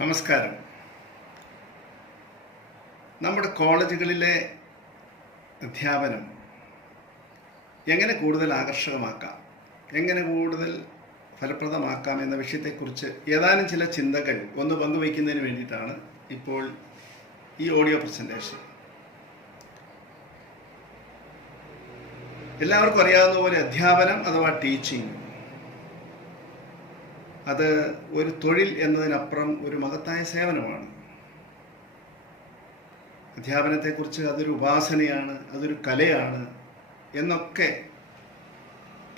നമസ്കാരം. നമ്മുടെ കോളേജുകളിലെ അധ്യാപനം എങ്ങനെ കൂടുതൽ ആകർഷകമാക്കാം, എങ്ങനെ കൂടുതൽ ഫലപ്രദമാക്കാം എന്ന വിഷയത്തെക്കുറിച്ച് ഏതാനും ചില ചിന്തകൾ ഒന്ന് പങ്കുവയ്ക്കുന്നതിന് വേണ്ടിയിട്ടാണ് ഇപ്പോൾ ഈ ഓഡിയോ പ്രസൻറ്റേഷൻ. എല്ലാവർക്കും അറിയാവുന്ന പോലെ അധ്യാപനം അഥവാ ടീച്ചിങ് അത് ഒരു തൊഴിൽ എന്നതിനപ്പുറം ഒരു മഹത്തായ സേവനമാണ്. അധ്യാപനത്തെക്കുറിച്ച് അതൊരു ഉപാസനയാണ്, അതൊരു കലയാണ് എന്നൊക്കെ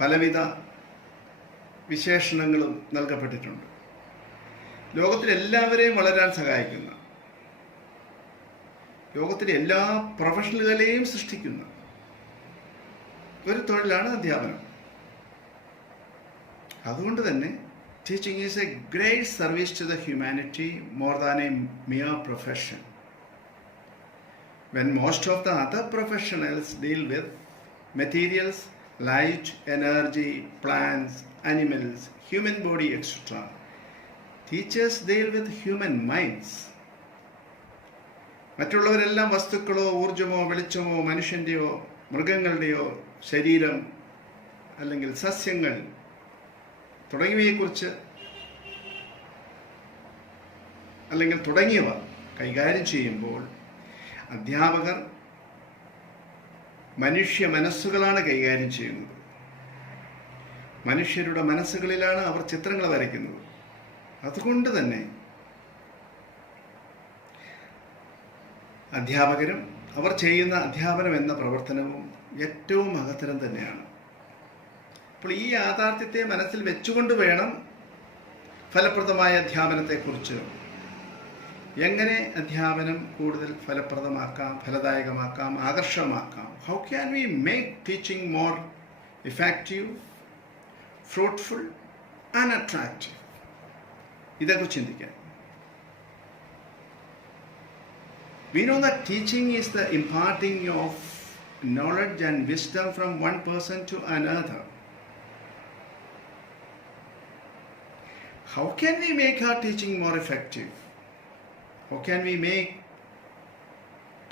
പലവിധ വിശേഷണങ്ങളും നൽകപ്പെട്ടിട്ടുണ്ട്. ലോകത്തിലെല്ലാവരെയും വളരാൻ സഹായിക്കുന്ന, ലോകത്തിലെ എല്ലാ പ്രൊഫഷണലുകളെയും സൃഷ്ടിക്കുന്ന ഒരു തൊഴിലാണ് അധ്യാപനം. അതുകൊണ്ട് തന്നെ teaching is a great service to the humanity more than a mere profession. When most of the other professionals deal with materials, light, energy, plants, animals, human body, etc., teachers deal with human minds. മറ്റുള്ളവരെല്ലാം വസ്തുക്കളോ ഊർജമോ വെളിച്ചമോ മനുഷ്യൻ്റെയോ മൃഗങ്ങളുടെയോ ശരീരം അല്ലെങ്കിൽ സസ്യങ്ങൾ തുടങ്ങിയവയെക്കുറിച്ച് അല്ലെങ്കിൽ തുടങ്ങിയവ കൈകാര്യം ചെയ്യുമ്പോൾ അധ്യാപകർ മനുഷ്യ മനസ്സുകളാണ് കൈകാര്യം ചെയ്യുന്നത്. മനുഷ്യരുടെ മനസ്സുകളിലാണ് അവർ ചിത്രങ്ങൾ വരയ്ക്കുന്നത്. അതുകൊണ്ട് തന്നെ അധ്യാപകരും അവർ ചെയ്യുന്ന അധ്യാപനം എന്ന പ്രവർത്തനവും ഏറ്റവും മഹത്തരം തന്നെയാണ്. അപ്പോൾ ഈ യാഥാർത്ഥ്യത്തെ മനസ്സിൽ വെച്ചുകൊണ്ട് വേണം ഫലപ്രദമായ അധ്യാപനത്തെക്കുറിച്ച്, എങ്ങനെ അധ്യാപനം കൂടുതൽ ഫലപ്രദമാക്കാം, ഫലദായകമാക്കാം, ആകർഷകമാക്കാം, how can we make teaching more effective, fruitful and attractive, ഇതേക്കുറിച്ച് ചിന്തിക്കാൻ. We know that teaching is the imparting of knowledge and wisdom from one person to another. How can we make our teaching more effective? How can we make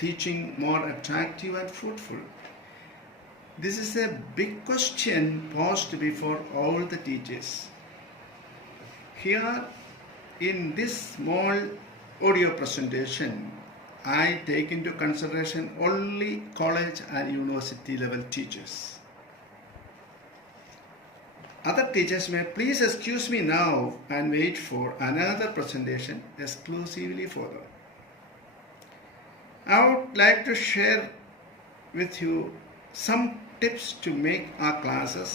teaching more attractive and fruitful? This is a big question posed before all the teachers. Here in this small audio presentation, I take into consideration only college and university level teachers. Other teachers may please excuse me now and wait for another presentation exclusively for them. I would like to share with you some tips to make our classes,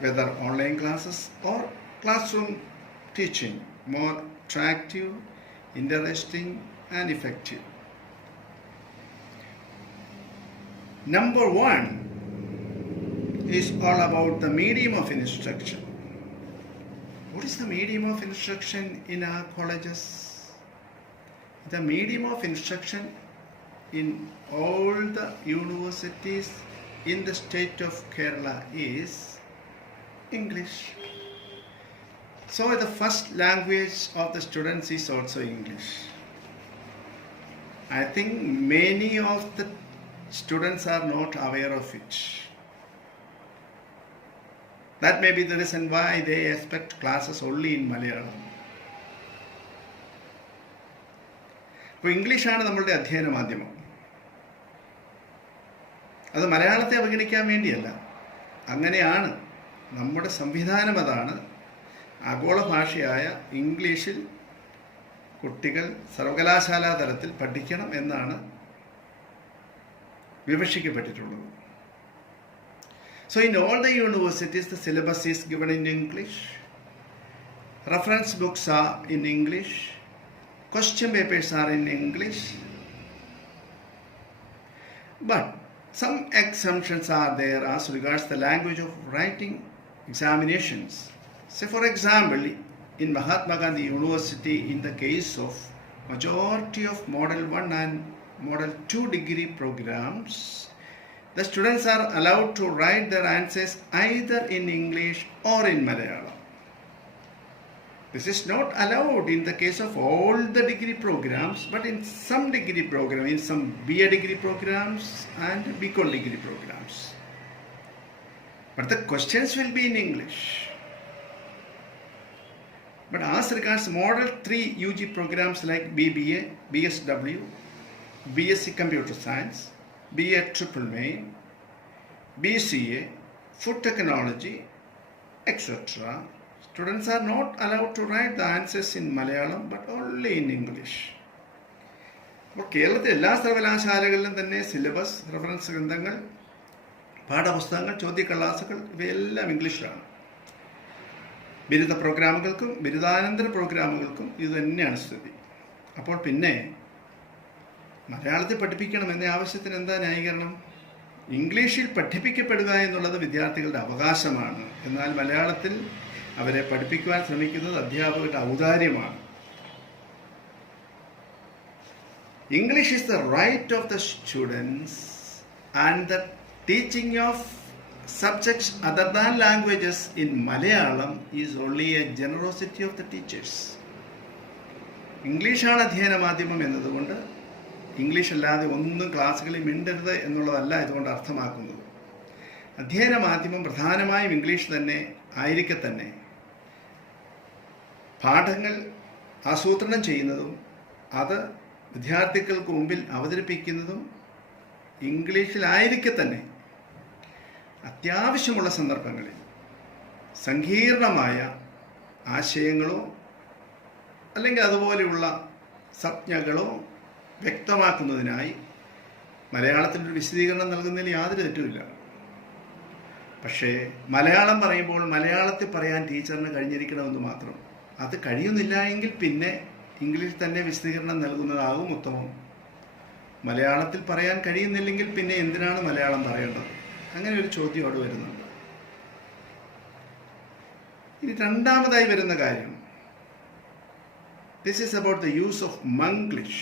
whether online classes or classroom teaching, more attractive, interesting and effective. Number one is all about the medium of instruction. What is the medium of instruction in our colleges? The medium of instruction in all the universities in the state of Kerala is English. So the first language of the students is also English. I think many of the students are not aware of it. That may be the reason why they expect classes only in Malayalam. ഇപ്പോൾ ഇംഗ്ലീഷാണ് നമ്മളുടെ അധ്യയന മാധ്യമം. അത് മലയാളത്തെ അവഗണിക്കാൻ വേണ്ടിയല്ല, അങ്ങനെയാണ് നമ്മുടെ സംവിധാനം. അതാണ് ആഗോള ഭാഷയായ ഇംഗ്ലീഷിൽ കുട്ടികൾ സർവകലാശാലാ തലത്തിൽ പഠിക്കണം എന്നാണ് വിവക്ഷിക്കപ്പെട്ടിട്ടുള്ളത്. So in all the universities the syllabus is given in English, reference books are in English, question papers are in English, but some exemptions are there as regards the language of writing examinations. Say for example, in Mahatma Gandhi University, in the case of majority of Model 1 and Model 2 degree programs, the students are allowed to write their answers either in English or in Malayalam. This is not allowed in the case of all the degree programs, but in some degree program, in some BA degree programs and BCom degree programs. But the questions will be in English. But as regards Model 3 UG programs like BBA, BSW, BSc Computer Science, BA Triple Main, BCA, Food Technology, etc., students are not allowed to write the answers in Malayalam but only in English. അപ്പോൾ കേരളത്തിലെ എല്ലാ സർവകലാശാലകളിലും തന്നെ syllabus, reference ഗ്രന്ഥങ്ങൾ, പാഠപുസ്തകങ്ങൾ, ചോദ്യക്കടലാസുകൾ ഇവയെല്ലാം ഇംഗ്ലീഷിലാണ്. ബിരുദ പ്രോഗ്രാമുകൾക്കും ബിരുദാനന്തര പ്രോഗ്രാമുകൾക്കും ഇത് തന്നെയാണ് സ്ഥിതി. അപ്പോൾ പിന്നെ മലയാളത്തിൽ പഠിപ്പിക്കണം എന്ന ആവശ്യത്തിന് എന്താ ന്യായീകരണം? ഇംഗ്ലീഷിൽ പഠിപ്പിക്കപ്പെടുക എന്നുള്ളത് വിദ്യാർത്ഥികളുടെ അവകാശമാണ്. എന്നാൽ മലയാളത്തിൽ അവരെ പഠിപ്പിക്കുവാൻ ശ്രമിക്കുന്നത് അധ്യാപകരുടെ ഔദാര്യമാണ്. English is the right of the students and the teaching of subjects other than languages in Malayalam is only a generosity of the teachers. ഇംഗ്ലീഷാണ് അധ്യയന മാധ്യമം എന്നതുകൊണ്ട് ഇംഗ്ലീഷ് അല്ലാതെ ഒന്നും ക്ലാസ്സുകളിൽ മിണ്ടരുത് എന്നുള്ളതല്ല ഇതുകൊണ്ട് അർത്ഥമാക്കുന്നത്. അധ്യയന മാധ്യമം പ്രധാനമായും ഇംഗ്ലീഷ് തന്നെ ആയിരിക്കെ തന്നെ പാഠങ്ങൾ ആസൂത്രണം ചെയ്യുന്നതും അത് വിദ്യാർത്ഥികൾക്ക് മുമ്പിൽ അവതരിപ്പിക്കുന്നതും ഇംഗ്ലീഷിലായിരിക്കെ തന്നെ അത്യാവശ്യമുള്ള സന്ദർഭങ്ങളിൽ സങ്കീർണമായ ആശയങ്ങളോ അല്ലെങ്കിൽ അതുപോലെയുള്ള സംജ്ഞകളോ വ്യക്തമാക്കുന്നതിനായി മലയാളത്തിൻ്റെ ഒരു വിശദീകരണം നൽകുന്നതിൽ യാതൊരു തെറ്റുമില്ല. പക്ഷേ മലയാളം പറയുമ്പോൾ മലയാളത്തിൽ പറയാൻ ടീച്ചറിന് കഴിഞ്ഞിരിക്കണമെന്ന് മാത്രം. അത് കഴിയുന്നില്ല എങ്കിൽ പിന്നെ ഇംഗ്ലീഷിൽ തന്നെ വിശദീകരണം നൽകുന്നതാകും ഉത്തമം. മലയാളത്തിൽ പറയാൻ കഴിയുന്നില്ലെങ്കിൽ പിന്നെ എന്തിനാണ് മലയാളം പറയേണ്ടത്? അങ്ങനെ ഒരു ചോദ്യം അവിടെ വരുന്നുണ്ട്. ഇനി രണ്ടാമതായി വരുന്ന കാര്യം, this is about the use of Manglish.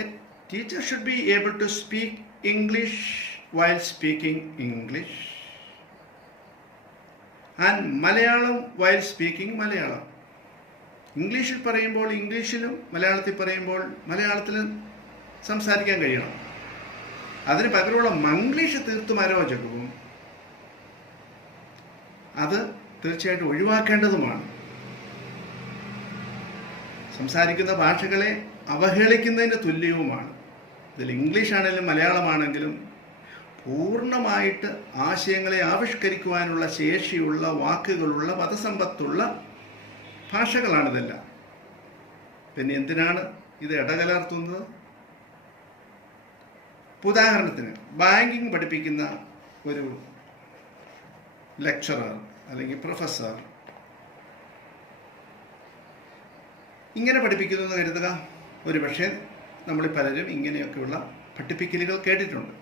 A teacher should be able to speak English while speaking English and Malayalam while speaking Malayalam. ഇംഗ്ലീഷിൽ പറയുമ്പോൾ ഇംഗ്ലീഷിലും മലയാളത്തിൽ പറയുമ്പോൾ മലയാളത്തിലും സംസാരിക്കാൻ കഴിയണം. അതിന് പകരമുള്ള മംഗ്ലീഷ് തീർത്തും അരോചകവും അത് തീർച്ചയായിട്ടും ഒഴിവാക്കേണ്ടതുമാണ്. സംസാരിക്കുന്ന ഭാഷകളെ അവഹേളിക്കുന്നതിന് തുല്യവുമാണ്. ഇതിൽ ഇംഗ്ലീഷാണെങ്കിലും മലയാളമാണെങ്കിലും പൂർണ്ണമായിട്ട് ആശയങ്ങളെ ആവിഷ്കരിക്കുവാനുള്ള ശേഷിയുള്ള, വാക്കുകളുള്ള, പദസമ്പത്തുള്ള ഭാഷകളാണിതെല്ലാം. പിന്നെ എന്തിനാണ് ഇത് ഇടകലർത്തുന്നത്? ഉദാഹരണത്തിന് ബാങ്കിങ് പഠിപ്പിക്കുന്ന ഒരു ലെക്ചറർ അല്ലെങ്കിൽ പ്രൊഫസർ ഇങ്ങനെ പഠിപ്പിക്കുന്നു എന്ന് കരുതുക. ഒരു പക്ഷേ നമ്മൾ പലരും ഇങ്ങനെയൊക്കെയുള്ള പഠിപ്പിക്കലുകൾ കേട്ടിട്ടുണ്ട്.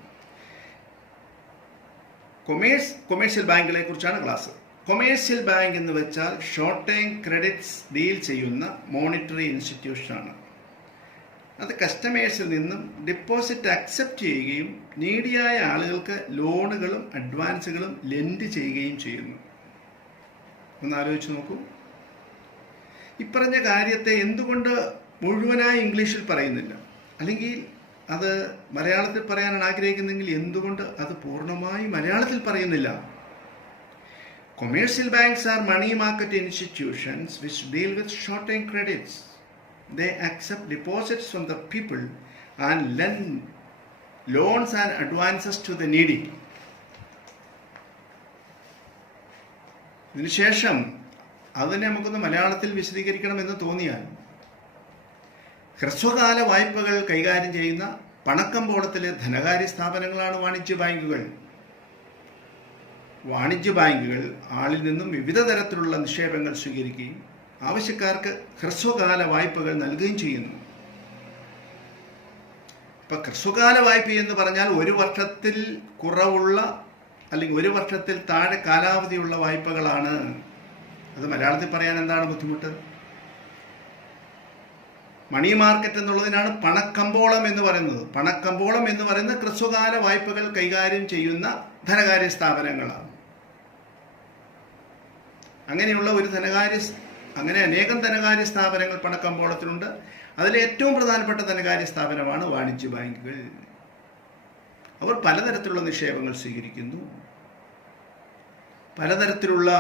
കൊമേഴ്ഷ്യൽ ബാങ്കുകളെ കുറിച്ചാണ് ക്ലാസ്. കൊമേഴ്ഷ്യൽ ബാങ്ക് എന്ന് വെച്ചാൽ ഷോർട്ട് ടൈം ക്രെഡിറ്റ്സ് ഡീൽ ചെയ്യുന്ന മോണിറ്ററി ഇൻസ്റ്റിറ്റ്യൂഷനാണ്. അത് കസ്റ്റമേഴ്സിൽ നിന്നും ഡിപ്പോസിറ്റ് അക്സെപ്റ്റ് ചെയ്യുകയും നീഡിയായ ആളുകൾക്ക് ലോണുകളും അഡ്വാൻസുകളും ലെൻഡ് ചെയ്യുകയും ചെയ്യുന്നു. ഒന്ന് ആലോചിച്ച് നോക്കൂ. ഇപ്പറഞ്ഞ കാര്യത്തെ എന്തുകൊണ്ട് മുഴുവനായി ഇംഗ്ലീഷിൽ പറയുന്നില്ല? അല്ലെങ്കിൽ അത് മലയാളത്തിൽ പറയാനാണ് ആഗ്രഹിക്കുന്നതെങ്കിൽ എന്തുകൊണ്ട് അത് പൂർണ്ണമായി മലയാളത്തിൽ പറയുന്നില്ല? Commercial banks are money market institutions which deal with short-term credits. They accept deposits from the people and lend loans and advances to the needy. ഇതിനുശേഷം അതിനെ നമുക്കൊന്ന് മലയാളത്തിൽ വിശദീകരിക്കണമെന്ന് തോന്നിയാൽ, ഹ്രസ്വകാല വായ്പകൾ കൈകാര്യം ചെയ്യുന്ന പണക്കമ്പോളത്തിലെ ധനകാര്യ സ്ഥാപനങ്ങളാണ് വാണിജ്യ ബാങ്കുകൾ. വാണിജ്യ ബാങ്കുകൾ ആളിൽ നിന്നും വിവിധ തരത്തിലുള്ള നിക്ഷേപങ്ങൾ സ്വീകരിക്കുകയും ആവശ്യക്കാർക്ക് ഹ്രസ്വകാല വായ്പകൾ നൽകുകയും ചെയ്യുന്നു. ഇപ്പം ഹ്രസ്വകാല വായ്പ എന്ന് പറഞ്ഞാൽ 1 വർഷത്തിൽ കുറവുള്ള അല്ലെങ്കിൽ 1 വർഷത്തിൽ താഴെ കാലാവധിയുള്ള വായ്പകളാണ്. അത് മലയാളത്തിൽ പറയാൻ എന്താണ് ബുദ്ധിമുട്ട്? മണി മാർക്കറ്റ് എന്നുള്ളതിനാണ് പണക്കമ്പോളം എന്ന് പറയുന്നത്. പണക്കമ്പോളം എന്ന് പറയുന്ന ഹ്രസ്വകാല വായ്പകൾ കൈകാര്യം ചെയ്യുന്ന ധനകാര്യ സ്ഥാപനങ്ങളാണ്. അങ്ങനെയുള്ള അങ്ങനെ അനേകം ധനകാര്യ സ്ഥാപനങ്ങൾ പണക്കമ്പോളത്തിലുണ്ട്. അതിലെ ഏറ്റവും പ്രധാനപ്പെട്ട ധനകാര്യ സ്ഥാപനമാണ് വാണിജ്യ ബാങ്കുകൾ. അവർ പലതരത്തിലുള്ള നിക്ഷേപങ്ങൾ സ്വീകരിക്കുന്നു, പലതരത്തിലുള്ള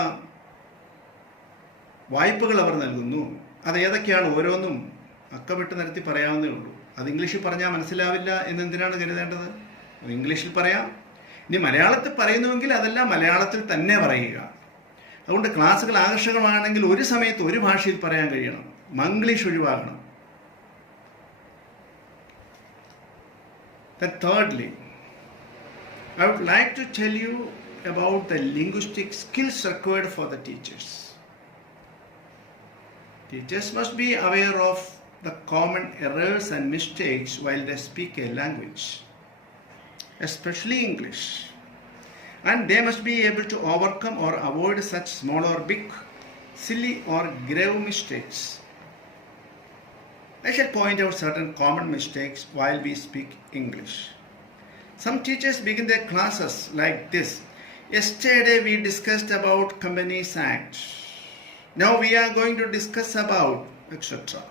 വായ്പകൾ അവർ നൽകുന്നു. അത് ഏതൊക്കെയാണ് ഓരോന്നും അക്കമിട്ട് നിരത്തി പറയാവുന്നേ ഉള്ളൂ. അത് ഇംഗ്ലീഷിൽ പറഞ്ഞാൽ മനസ്സിലാവില്ല എന്നെന്തിനാണ് കരുതേണ്ടത്? ഇംഗ്ലീഷിൽ പറയാം. ഇനി മലയാളത്തിൽ പറയുന്നുവെങ്കിൽ അതെല്ലാം മലയാളത്തിൽ തന്നെ പറയുക. അതുകൊണ്ട് ക്ലാസ്സുകൾ ആകർഷകമാണെങ്കിൽ ഒരു സമയത്ത് ഒരു ഭാഷയിൽ പറയാൻ കഴിയണം, Manglish ഒഴിവാകണം. Thirdly, I would like to tell you about the linguistic skills required for the teachers. Teachers must be aware of the common errors and mistakes while they speak a language, especially English, and they must be able to overcome or avoid such small or big, silly or grave mistakes. I shall point out certain common mistakes while we speak English. Some teachers begin their classes like this: yesterday we discussed about Companies Act. Now we are going to discuss about etc.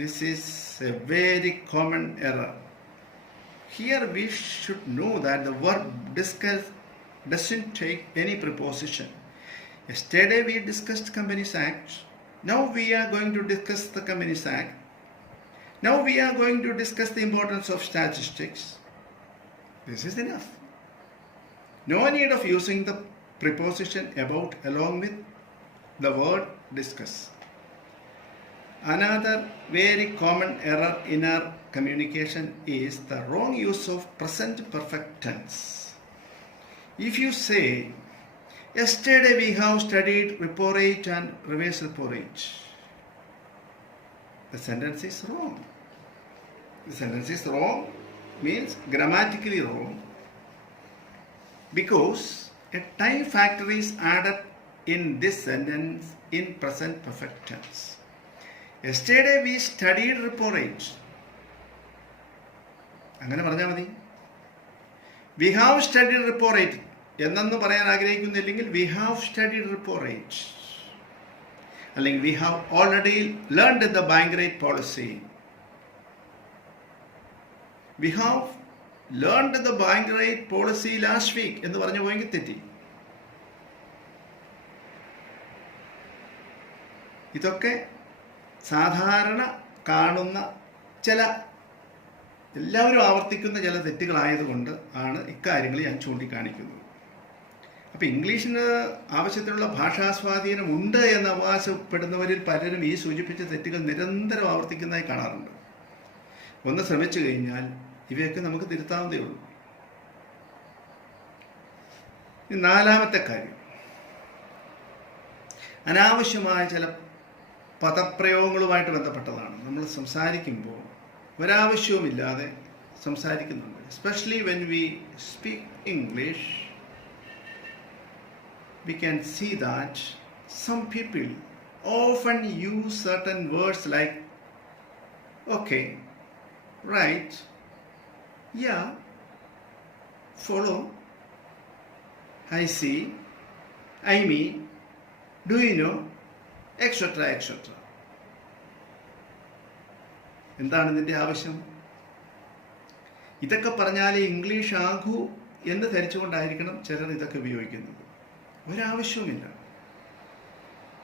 This is a very common error. Here we should know that the verb discuss doesn't take any preposition. Yesterday we discussed Companies Act. Now we are going to discuss the Companies Act. Now we are going to discuss the importance of statistics. This is enough. No need of using the preposition about along with the word discuss. Another very common error in our communication is the wrong use of present perfect tense. If you say, yesterday we have studied repo rate and reverse repo rate, the sentence is wrong. The sentence is wrong means grammatically wrong, because a time factor is added in this sentence in present perfect tense. Yesterday we studied repo rate. അങ്ങനെ പറഞ്ഞാൽ മതി. We have studied repo rate എന്നൊന്നും പറയാൻ ആഗ്രഹിക്കുന്നില്ലെങ്കിൽ we have studied repo rate, അല്ലെങ്കിൽ we have already learned the bank rate policy. We have learned the bank rate policy last week എന്ന് പറഞ്ഞു പോയെങ്കിൽ തെറ്റി. ഇതൊക്കെ സാധാരണ കാണുന്ന ചില എല്ലാവരും ആവർത്തിക്കുന്ന ചില തെറ്റുകളായതുകൊണ്ട് ആണ് ഇക്കാര്യങ്ങൾ ഞാൻ ചൂണ്ടിക്കാണിക്കുന്നത്. അപ്പം ഇംഗ്ലീഷിന് ആവശ്യത്തിനുള്ള ഭാഷാസ്വാധീനം ഉണ്ട് എന്ന് അവകാശപ്പെടുന്നവരിൽ പലരും ഈ സൂചിപ്പിച്ച തെറ്റുകൾ നിരന്തരം ആവർത്തിക്കുന്നതായി കാണാറുണ്ട്. ഒന്ന് ശ്രമിച്ചു കഴിഞ്ഞാൽ ഇവയൊക്കെ നമുക്ക് തിരുത്താവുന്നതേ ഉള്ളൂ. നാലാമത്തെ കാര്യം, അനാവശ്യമായ ചില പദപ്രയോഗങ്ങളുമായിട്ട് ബന്ധപ്പെട്ടതാണ്. നമ്മൾ സംസാരിക്കുമ്പോൾ ഒരാവശ്യവുമില്ലാതെ സംസാരിക്കുന്നുണ്ട്. Especially when we speak English, we can see that some people often use certain words like okay, right, yeah, follow, I see, I mean, do you know, etc. etc. എന്താണ് ഇതിൻ്റെ ആവശ്യം? ഇതൊക്കെ പറഞ്ഞാലേ ഇംഗ്ലീഷ് ആകൂ എന്ന് ധരിച്ചുകൊണ്ടായിരിക്കണം ചിലർ ഇതൊക്കെ ഉപയോഗിക്കുന്നത്. ഒരാവശ്യവുമില്ല.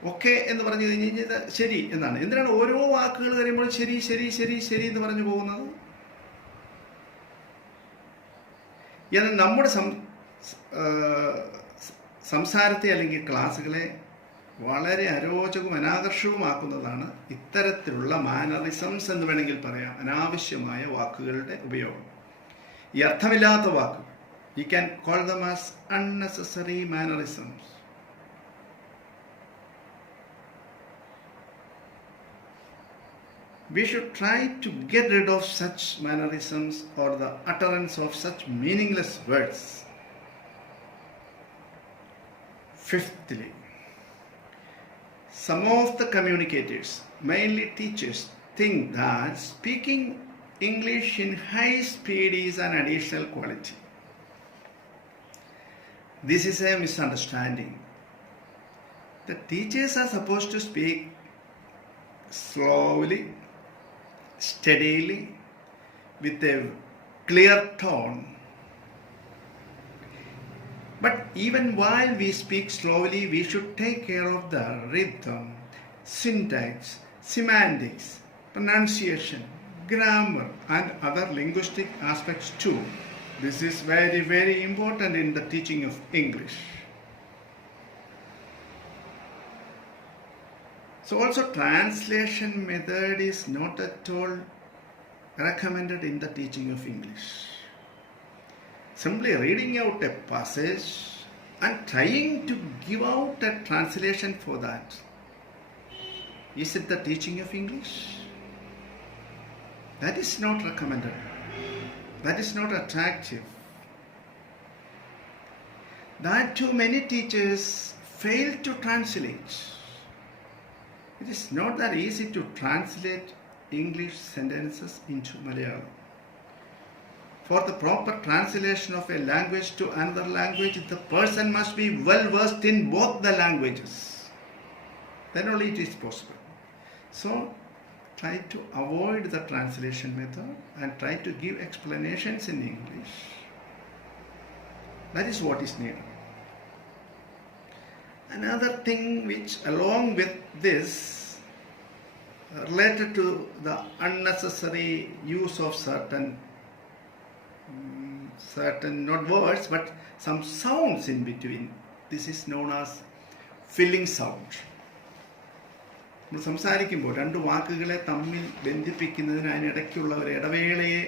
ഓക്കെ എന്ന് പറഞ്ഞു കഴിഞ്ഞ് കഴിഞ്ഞാൽ ശരി എന്നാണ്. എന്തിനാണ് ഓരോ വാക്കുകൾ കഴിയുമ്പോൾ ശരി ശരി ശരി ശരി എന്ന് പറഞ്ഞു പോകുന്നത്? എന്നാൽ നമ്മുടെ സംസാരത്തെ അല്ലെങ്കിൽ ക്ലാസ്സുകളെ വളരെ അരോചകവും അനാകർഷവുമാക്കുന്നതാണ് ഇത്തരത്തിലുള്ള മാനറിസംസ് എന്ന് വേണമെങ്കിൽ പറയാം, അനാവശ്യമായ വാക്കുകളുടെ ഉപയോഗം. ഈ അർത്ഥമില്ലാത്ത വാക്കുകൾ, you can call them as unnecessary mannerisms. We should try to get rid of such mannerisms or the utterance of such meaningless words. Fifthly, some of the communicators, mainly teachers, think that speaking English in high speed is an additional quality. This is a misunderstanding. The teachers are supposed to speak slowly, steadily, with a clear tone. But even while we speak slowly, we should take care of the rhythm, syntax, semantics, pronunciation, grammar, and other linguistic aspects too. This is very, very important in the teaching of English. So also translation method is not at all recommended in the teaching of English. Simply reading out a passage and trying to give out a translation for that. Is it the teaching of English? That is not recommended. That is not attractive. That too many teachers fail to translate. It is not that easy to translate English sentences into Malayalam. For the proper translation of a language to another language, the person must be well versed in both the languages. Then only it is possible. So try to avoid the translation method and try to give explanations in English. That is what is needed. Another thing which along with this related to the unnecessary use of certain not words but some sounds in between. This is known as filling sound. നമ്മൾ സംസാരിക്കുമ്പോൾ രണ്ട് വാക്കുകളെ തമ്മിൽ ബന്ധിപ്പിക്കുന്നതിന് അതിനിടയ്ക്കുള്ള ഒരു ഇടവേളയെ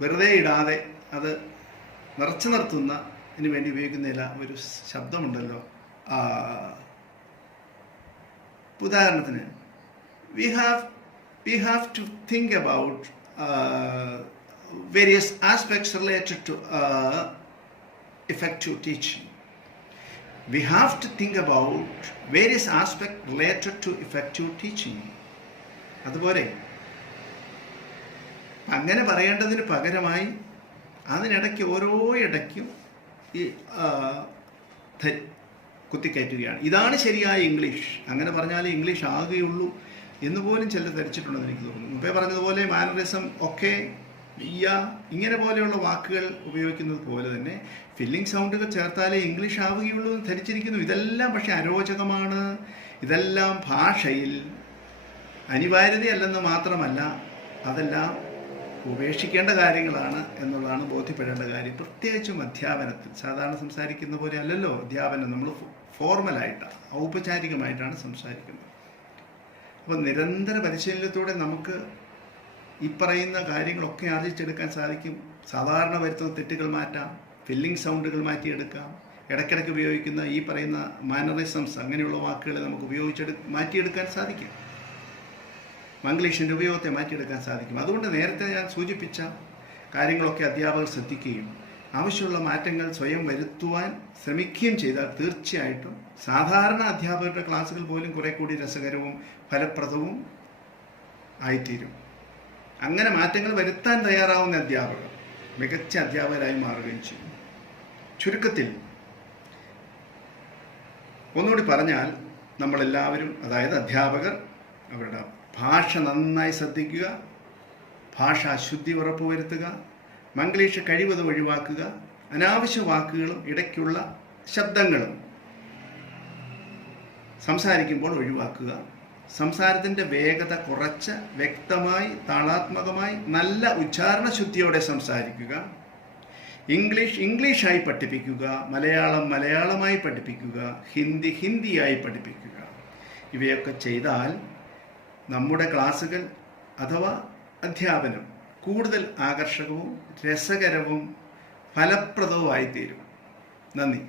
വെറുതെ ഇടാതെ അത് നിറച്ചു നിർത്തുന്നതിന് വേണ്ടി ഉപയോഗിക്കുന്ന ഒരു ശബ്ദമുണ്ടല്ലോ. ഉദാഹരണത്തിന് we have to think about various aspects related to effective teaching. We have to think about various aspects related to effective teaching. അതുപോലെ അങ്ങനെ പറയേണ്ടതിന് പകരമായി അതിനിടയ്ക്ക് ഓരോ ഇടയ്ക്കും ഈ കുത്തിക്കയറ്റുകയാണ്. ഇതാണ് ശരിയായ ഇംഗ്ലീഷ്, അങ്ങനെ പറഞ്ഞാലേ ഇംഗ്ലീഷ് ആകുകയുള്ളൂ എന്ന് പോലും ചിലർ ധരിച്ചിട്ടുണ്ടെന്ന് എനിക്ക് തോന്നുന്നു. മുമ്പേ പറഞ്ഞതുപോലെ മാനറിസം ഒക്കെ ഇങ്ങനെ പോലെയുള്ള വാക്കുകൾ ഉപയോഗിക്കുന്നത് പോലെ തന്നെ ഫില്ലിംഗ് സൗണ്ടുകൾ ചേർത്താലേ ഇംഗ്ലീഷ് ആവുകയുള്ളൂ എന്ന് ധരിച്ചിരിക്കുന്നു. ഇതെല്ലാം പക്ഷെ അരോചകമാണ്. ഇതെല്ലാം ഭാഷയിൽ അനിവാര്യതയല്ലെന്ന് മാത്രമല്ല, അതെല്ലാം ഉപേക്ഷിക്കേണ്ട കാര്യങ്ങളാണ് എന്നുള്ളതാണ് ബോധ്യപ്പെടേണ്ട കാര്യം. പ്രത്യേകിച്ചും അധ്യാപനത്തിൽ സാധാരണ സംസാരിക്കുന്ന പോലെ അല്ലല്ലോ അധ്യാപനം. നമ്മൾ ഫോർമലായിട്ടാണ്, ഔപചാരികമായിട്ടാണ് സംസാരിക്കുന്നത്. അപ്പോൾ നിരന്തര പരിശീലനത്തോടെ നമുക്ക് ഈ പറയുന്ന കാര്യങ്ങളൊക്കെ ആർജിച്ചെടുക്കാൻ സാധിക്കും. സാധാരണ വരുത്തുന്ന തെറ്റുകൾ മാറ്റാം, ഫില്ലിംഗ് സൗണ്ടുകൾ മാറ്റിയെടുക്കാം, ഇടയ്ക്കിടയ്ക്ക് ഉപയോഗിക്കുന്ന ഈ പറയുന്ന മാനറിസംസ് അങ്ങനെയുള്ള വാക്കുകളെ നമുക്ക് മാറ്റിയെടുക്കാൻ സാധിക്കും. മംഗ്ലീഷിൻ്റെ ഉപയോഗത്തെ മാറ്റിയെടുക്കാൻ സാധിക്കും. അതുകൊണ്ട് നേരത്തെ ഞാൻ സൂചിപ്പിച്ച കാര്യങ്ങളൊക്കെ അധ്യാപകർ ശ്രദ്ധിക്കുകയും ആവശ്യമുള്ള മാറ്റങ്ങൾ സ്വയം വരുത്തുവാൻ ശ്രമിക്കുകയും ചെയ്താൽ തീർച്ചയായിട്ടും സാധാരണ അധ്യാപകരുടെ ക്ലാസ്സുകൾ പോലും കുറെ കൂടി രസകരവും ഫലപ്രദവും ആയിത്തീരും. അങ്ങനെ മാറ്റങ്ങൾ വരുത്താൻ തയ്യാറാവുന്ന അധ്യാപകർ മികച്ച അധ്യാപകരായി മാറുകയും ചെയ്യും. ചുരുക്കത്തിൽ ഒന്നുകൂടി പറഞ്ഞാൽ, നമ്മളെല്ലാവരും, അതായത് അധ്യാപകർ, അവരുടെ ഭാഷ നന്നായി ശ്രദ്ധിക്കുക, ഭാഷാശുദ്ധി ഉറപ്പുവരുത്തുക, മംഗ്ലീഷ് കഴിവതും ഒഴിവാക്കുക, അനാവശ്യ വാക്കുകളും ഇടയ്ക്കുള്ള ശബ്ദങ്ങളും സംസാരിക്കുമ്പോൾ ഒഴിവാക്കുക, സംസാരത്തിൻ്റെ വേഗത കുറച്ച് വ്യക്തമായി താളാത്മകമായി നല്ല ഉച്ചാരണ ശുദ്ധിയോടെ സംസാരിക്കുക, ഇംഗ്ലീഷായി പഠിപ്പിക്കുക, മലയാളമായി പഠിപ്പിക്കുക, ഹിന്ദിയായി പഠിപ്പിക്കുക. ഇവയൊക്കെ ചെയ്താൽ നമ്മുടെ ക്ലാസ്സുകൾ അഥവാ അധ്യാപനം കൂടുതൽ ആകർഷകവും രസകരവും ഫലപ്രദവുമായിത്തീരും. നന്ദി.